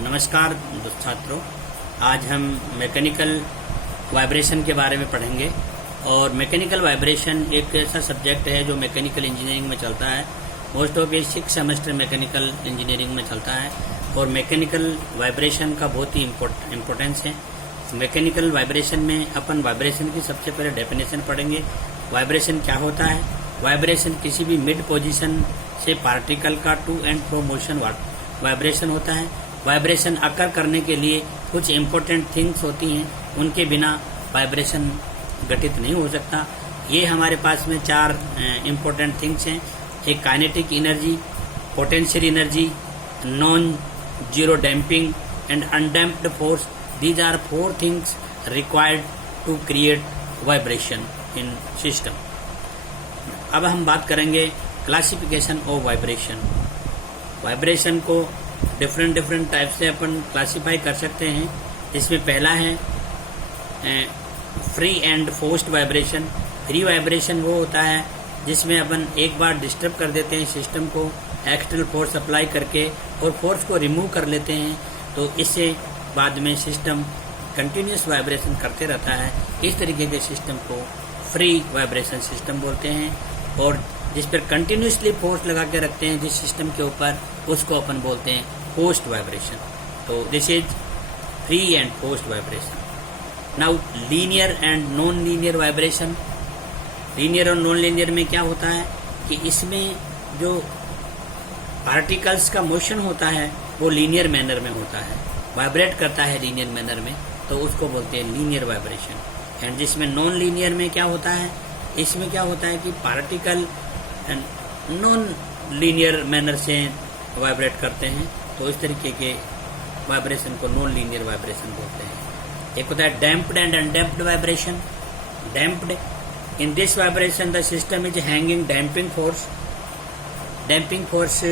नमस्कार छात्रों, आज हम मैकेनिकल वाइब्रेशन के बारे में पढ़ेंगे। और मैकेनिकल वाइब्रेशन एक ऐसा सब्जेक्ट है जो मैकेनिकल इंजीनियरिंग में चलता है। मोस्ट ऑफ ये 6 सेमेस्टर मैकेनिकल इंजीनियरिंग में चलता है और मैकेनिकल वाइब्रेशन का बहुत ही इम्पोर्टेंस है। मैकेनिकल वाइब्रेशन में अपन वाइब्रेशन की सबसे पहले डेफिनेशन पढ़ेंगे। वाइब्रेशन क्या होता है? वाइब्रेशन किसी भी मिड पोजीशन से पार्टिकल का to and fro motion vibration होता है। वाइब्रेशन अकर करने के लिए कुछ इम्पोर्टेंट थिंग्स होती हैं, उनके बिना वाइब्रेशन घटित नहीं हो सकता। ये हमारे पास में 4 इम्पोर्टेंट थिंग्स हैं। एक kinetic energy, potential energy, non zero damping and undamped force. These are 4 things required to create vibration in system. अब हम बात करेंगे क्लासिफिकेशन ऑफ वाइब्रेशन। वाइब्रेशन को डिफरेंट टाइप से अपन क्लासिफाई कर सकते हैं। इसमें पहला है free and forced vibration. Free vibration वो होता है जिसमें अपन एक बार डिस्टर्ब कर देते हैं सिस्टम को एक्सटर्नल फोर्स अप्लाई करके और फोर्स को रिमूव कर लेते हैं, तो इससे बाद में सिस्टम कंटिन्यूस वाइब्रेशन करते रहता है। इस तरीके के सिस्टम को फ्री वाइब्रेशन सिस्टम बोलते हैं। और जिस पर कंटिन्यूसली फोर्स लगा के रखते हैं जिस सिस्टम के ऊपर, उसको अपन बोलते हैं फोर्स्ड वाइब्रेशन। तो this is free and forced vibration. Now linear and non linear vibration. Linear और नॉन लीनियर में क्या होता है कि इसमें जो पार्टिकल्स का मोशन होता है वो लीनियर मैनर में होता है, वाइब्रेट करता है लीनियर मैनर में, तो उसको बोलते हैं लीनियर वाइब्रेशन। एंड जिसमें नॉन लीनियर में क्या होता है, इसमें क्या होता है कि पार्टिकल नॉन लीनियर मैनर से वाइब्रेट करते हैं, तो इस तरीके के वाइब्रेशन को नॉन लीनियर वाइब्रेशन बोलते हैं। एक होता है damped and undamped vibration. Damped, in this vibration the system is hanging damping force. Damping force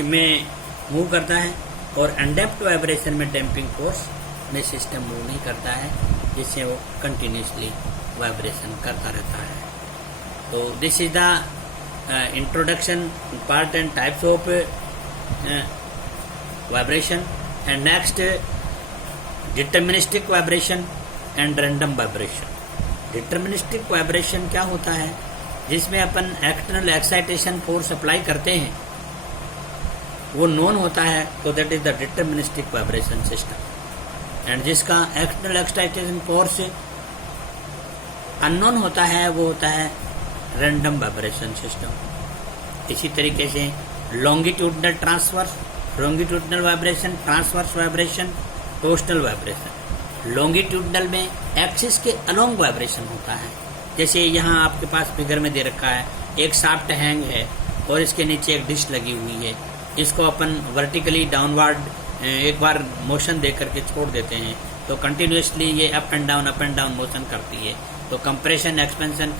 में मूव करता है। और अनडैम्प्ड वाइब्रेशन में डैम्पिंग फोर्स में सिस्टम मूव नहीं करता है, जिससे वो कंटिन्यूसली वाइब्रेशन करता रहता है। तो this is the introduction part and types of vibration. And next deterministic vibration and random vibration. Deterministic vibration क्या होता है, जिसमें अपन एक्सटर्नल एक्साइटेशन फोर्स अप्लाई करते हैं, वो नॉन होता है, तो that is the deterministic vibration system. And जिसका एक्सटर्नल एक्साइटेशन फोर्स अननोन होता है, वो होता है रैंडम वाइब्रेशन सिस्टम। इसी तरीके से longitudinal transverse, longitudinal vibration, transverse vibration, torsional vibration. Longitudinal में एक्सिस के अलोंग वाइब्रेशन होता है। जैसे यहाँ आपके पास फिगर में दे रखा है, एक शाफ्ट हैंग है और इसके नीचे एक डिश लगी हुई है। इसको अपन वर्टिकली डाउनवर्ड एक बार मोशन दे करके छोड़ देते हैं, तो कंटिन्यूसली ये अप एंड डाउन मोशन करती है, तो कंप्रेशन एक्सपेंशन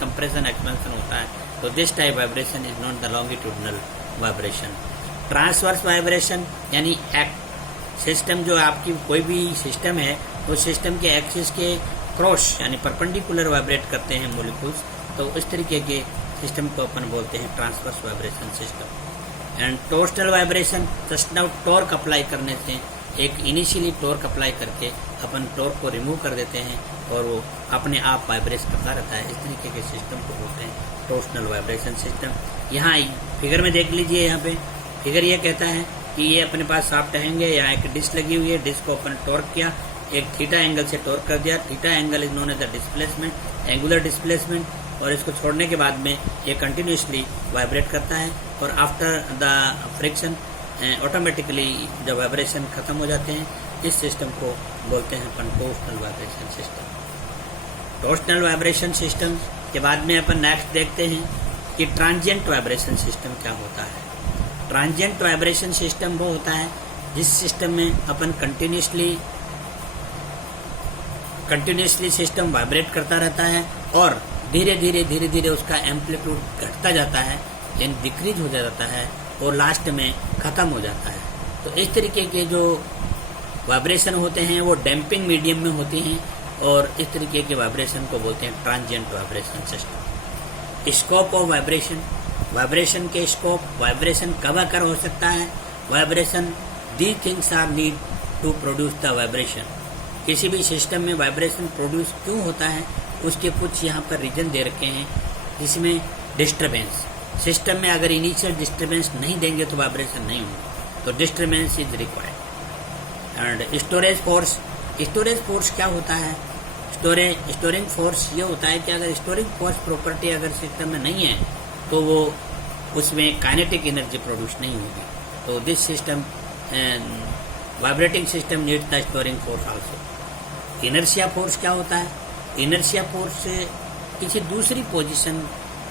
होता है। तो this type vibration is known the longitudinal vibration. Transverse vibration यानी सिस्टम, जो आपकी कोई भी सिस्टम है, उस सिस्टम के एक्सिस के क्रॉस यानी परपेंडिकुलर वाइब्रेट करते हैं मोलिक्यूल्स, तो इस तरीके के सिस्टम को अपन बोलते हैं transverse vibration system. And torsional vibration, just now torque apply करने से, एक इनिशियली टॉर्क अप्लाई करके अपन टॉर्क को रिमूव कर देते हैं और वो अपने आप वाइब्रेट करता रहता है। इस तरीके के सिस्टम को बोलते हैं टोर्सनल वाइब्रेशन सिस्टम। यहाँ फिगर में देख लीजिए, यहाँ पे फिगर ये कहता है कि ये अपने पास शाफ्ट हैंगे, यहाँ एक डिस्क लगी हुई है, डिस्क को अपन टॉर्क किया, एक थीटा एंगल से टॉर्क कर दिया। Theta angle is known as the displacement, angular displacement. और इसको छोड़ने के बाद में ये कंटिन्यूसली वाइब्रेट करता है और आफ्टर द फ्रिक्शन ऑटोमेटिकली जब वाइब्रेशन खत्म हो जाते हैं, इस सिस्टम को बोलते हैं अपन torsional vibration system. Torsional vibration system के बाद में अपन नेक्स्ट देखते हैं कि ट्रांजिएंट वाइब्रेशन सिस्टम क्या होता है। ट्रांजिएंट वाइब्रेशन सिस्टम वो होता है जिस सिस्टम में अपन कंटिन्यूसली सिस्टम वाइब्रेट करता रहता है और धीरे धीरे उसका एम्पलीट्यूड घटता जाता है, यानी डिक्रीज हो जाता है और लास्ट में खत्म हो जाता है। तो इस तरीके के जो वाइब्रेशन होते हैं वो डैम्पिंग मीडियम में होती हैं और इस तरीके के वाइब्रेशन को बोलते हैं transient vibration system. Scope of vibration, vibration के स्कोप, वाइब्रेशन कब अकर हो सकता है, vibration these things are need to produce the vibration. किसी भी सिस्टम में वाइब्रेशन प्रोड्यूस क्यों होता है, उसके कुछ यहाँ पर रीजन दे रखे हैं, जिसमें डिस्टर्बेंस। सिस्टम में अगर इनिशियल डिस्टर्बेंस नहीं देंगे तो वाइब्रेशन नहीं होगा, तो disturbance is required. And storage force. Storage force क्या होता है? स्टोरिंग फोर्स ये होता है कि अगर स्टोरिंग फोर्स प्रॉपर्टी अगर सिस्टम में नहीं है तो वो उसमें काइनेटिक एनर्जी प्रोड्यूस नहीं होगी। तो this system vibrating system needs the storing force also. Inertia force क्या होता है? इनर्शिया फोर्स किसी दूसरी पोजीशन,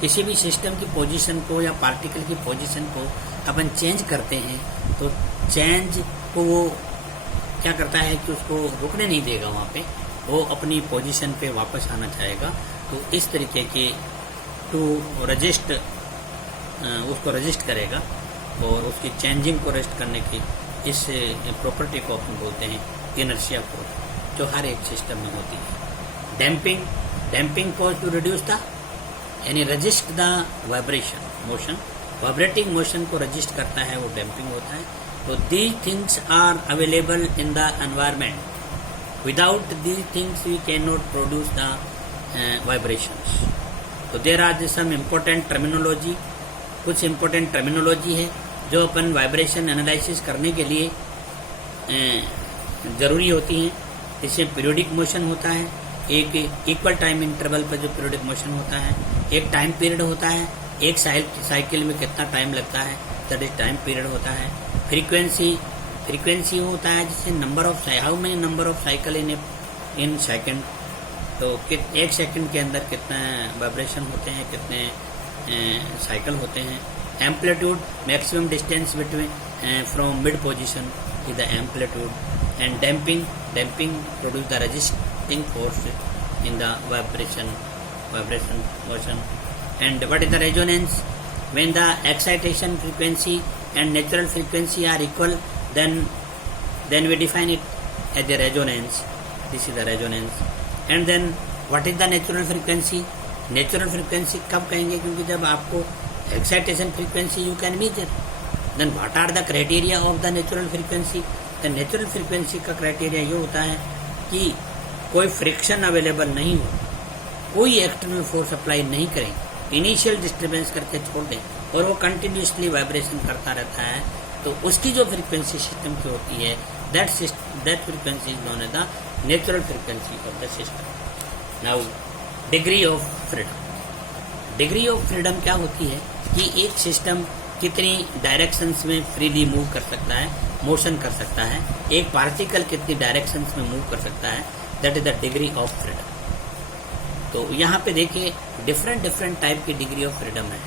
किसी भी सिस्टम की पोजीशन को या पार्टिकल की पोजीशन को अपन चेंज करते हैं तो चेंज को वो क्या करता है कि उसको रुकने नहीं देगा, वहाँ पे वो अपनी पोजीशन पे वापस आना चाहेगा। तो इस तरीके के टू रजिस्ट उसको रजिस्ट करेगा और उसकी चेंजिंग को रेस्ट करने की इस प्रॉपर्टी को अपन बोलते हैं इनर्शिया फोर्स, जो हर एक सिस्टम में होती है। Damping force to reduce the यानी resist the vibration motion. Vibrating motion को रजिस्ट करता है, वो डैम्पिंग होता है। तो these things are available in the environment. Without these things we can not produce the vibrations. तो there are some important terminology. कुछ इम्पोर्टेंट टर्मिनोलॉजी है जो अपन वाइब्रेशन एनालिसिस करने के लिए ज़रूरी होती हैं। इसमें पीरियोडिक मोशन होता है, एक इक्वल टाइम इंटरवल पर जो पीरियोडिक मोशन होता है, एक टाइम पीरियड होता है, एक साइकिल में कितना टाइम लगता है, दैट इज टाइम पीरियड होता है। फ्रीक्वेंसी होता है जिससे number of how many number of cycle in second. तो एक सेकंड के अंदर कितना वाइब्रेशन होते हैं, कितने साइकिल होते हैं। Amplitude, maximum distance between from mid position is the amplitude. And damping produce the resisting force in the vibration motion. And what is the resonance? When the excitation frequency and natural frequency are equal, then we define it as a resonance. This is the resonance. And then what is the natural frequency? Natural frequency कब कहेंगे? क्योंकि जब आपको excitation frequency you can measure. Then what are the criteria of the natural frequency? The natural frequency का criteria ये होता है कि कोई फ्रिक्शन अवेलेबल नहीं हो, कोई एक्सटर्नल फोर्स अप्लाई नहीं करें, इनिशियल डिस्टर्बेंस करके छोड़ दें और वो कंटिन्यूसली वाइब्रेशन करता रहता है, तो उसकी जो फ्रीक्वेंसी सिस्टम की होती है that frequency is known as the natural frequency of the system. Now degree of freedom. Degree of freedom क्या होती है कि एक सिस्टम कितनी डायरेक्शंस में फ्रीली मूव कर सकता है, मोशन कर सकता है, एक पार्टिकल कितनी डायरेक्शंस में मूव कर सकता है, that is the degree of freedom. तो यहाँ पे देखिए डिफरेंट टाइप की डिग्री ऑफ फ्रीडम है।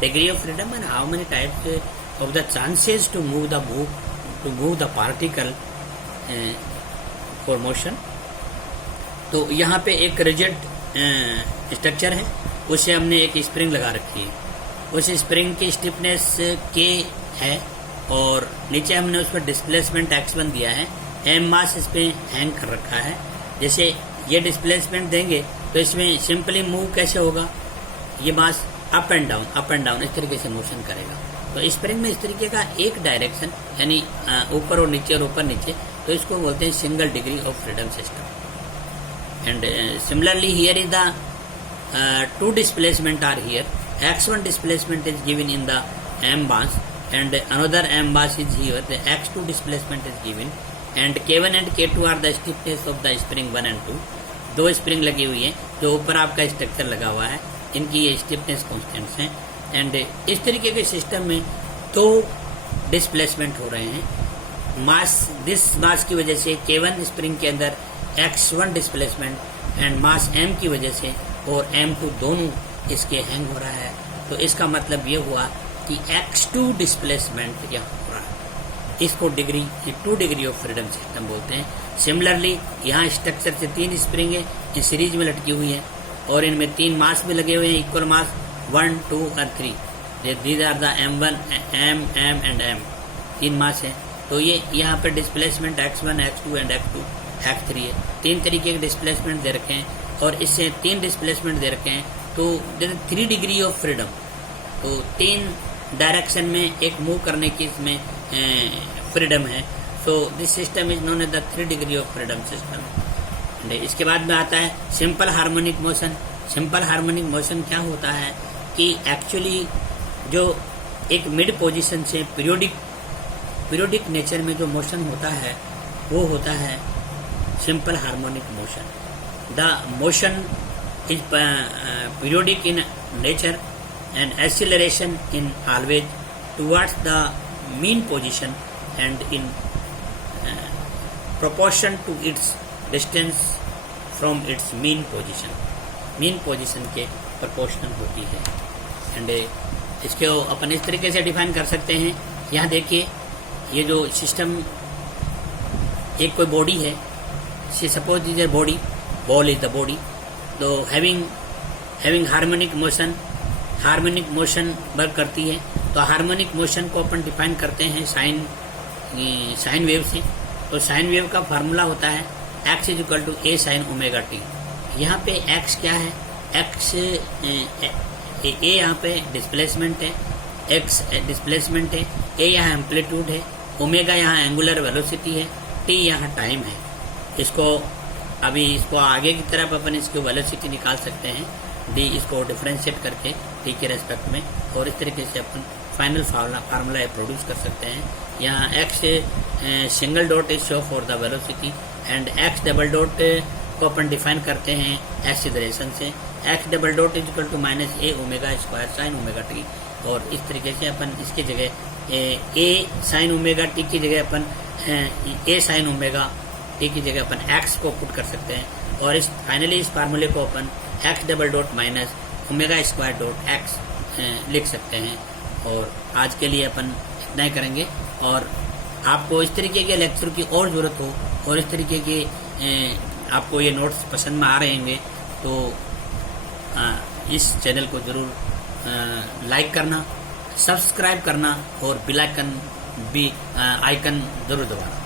Degree of freedom and how many types of the chances to move the particle for motion. तो यहाँ पे एक रिजिड स्ट्रक्चर है, उसे हमने एक स्प्रिंग लगा रखी है, उस स्प्रिंग की स्टिफनेस K है और नीचे हमने उस पर डिस्प्लेसमेंट x1 दिया है, m मास इस पे हैंग कर रखा है। जैसे ये डिस्प्लेसमेंट देंगे तो इसमें सिंपली मूव कैसे होगा, ये मास अप एंड डाउन इस तरीके से मोशन करेगा। तो स्प्रिंग में इस तरीके का एक डायरेक्शन यानी ऊपर और नीचे और ऊपर नीचे, तो इसको बोलते हैं single degree of freedom system. And similarly here is the two displacement are here, x1 displacement is given in the m mass and another m mass is here, the x2 displacement is given and k1 and k2 are the stiffness of the spring 1 and 2। दो spring लगी हुई है जो ऊपर आपका structure लगा हुआ है, इनकी ये स्टिफनेस कॉन्स्टेंट्स हैं। एंड इस तरीके के सिस्टम में दो डिस्प्लेसमेंट हो रहे हैं। दिस मास की वजह से k1 स्प्रिंग के अंदर x1 displacement and mass m की वजह से और m2 दोनों इसके हैंग हो रहा है। तो इसका मतलब ये हुआ कि x2 डिस्प्लेसमेंट यहाँ हो रहा है। इसको two degree of freedom system बोलते हैं। सिमिलरली यहाँ स्ट्रक्चर से 3 स्प्रिंग है, ये सीरीज में लटकी हुई है और इनमें 3 मास भी लगे हुए हैं, इक्वल मास 1, 2 और 3। These are the m1, m and m, 3 mass है। तो ये यहाँ पर displacement x1, x2 and x2, x3 है। 3 तरीके के डिस्प्लेसमेंट दे रखे हैं और इससे 3 डिस्प्लेसमेंट दे रखे हैं। तो जैसे 3 डिग्री ऑफ फ्रीडम, तो 3 डायरेक्शन में एक मूव करने की इसमें फ्रीडम है। So this system is known as the 3 degree of freedom system. इसके बाद में आता है simple harmonic motion. Simple harmonic motion क्या होता है कि एक्चुअली जो एक मिड पोजीशन से पीरियोडिक नेचर में जो मोशन होता है वो होता है simple harmonic motion. The motion is periodic in nature and acceleration in always towards the mean position and in proportion to its distance from its mean position के proportional होती है। एंड इसको अपन इस तरीके से डिफाइन कर सकते हैं। यहाँ देखिए ये जो सिस्टम, एक कोई बॉडी है, suppose is a body, ball is the body, तो हैविंग हार्मोनिक मोशन वर्क करती है। तो हार्मोनिक मोशन को अपन डिफाइन करते हैं साइन वेव से। तो साइन वेव का फार्मूला होता है x is equal to a sin omega t. यहाँ पे x क्या है, x a यहाँ पे डिस्प्लेसमेंट है, x डिस्प्लेसमेंट है, a यहाँ एम्पलीट्यूड है, ओमेगा यहाँ एंगुलर वेलोसिटी है, t यहाँ टाइम है। इसको आगे की तरफ अपन इसकी वेलोसिटी निकाल सकते हैं डी, इसको डिफरेंशिएट करके टी के रेस्पेक्ट में, और इस तरीके से अपन फाइनल फार्मूला प्रोड्यूस कर सकते हैं। यहाँ x single dot is show for the velocity and x double dot को अपन डिफाइन करते हैं एक्सीलरेशन से। X double dot is equal to minus a omega square sine omega t. और इस तरीके से अपन इसकी जगह ए साइन ओमेगा टी की जगह अपन ए साइन ओमेगा टी की जगह अपन एक्स को पुट कर सकते हैं। और फाइनली इस फार्मूले को अपन x double dot minus omega square dot x लिख सकते हैं। और आज के लिए अपन इतना ही करेंगे। और आपको इस तरीके के लेक्चर की और ज़रूरत हो और इस तरीके के आपको ये नोट्स पसंद में आ रहे होंगे तो इस चैनल को ज़रूर लाइक करना, सब्सक्राइब करना और बेल आइकन ज़रूर दबाना।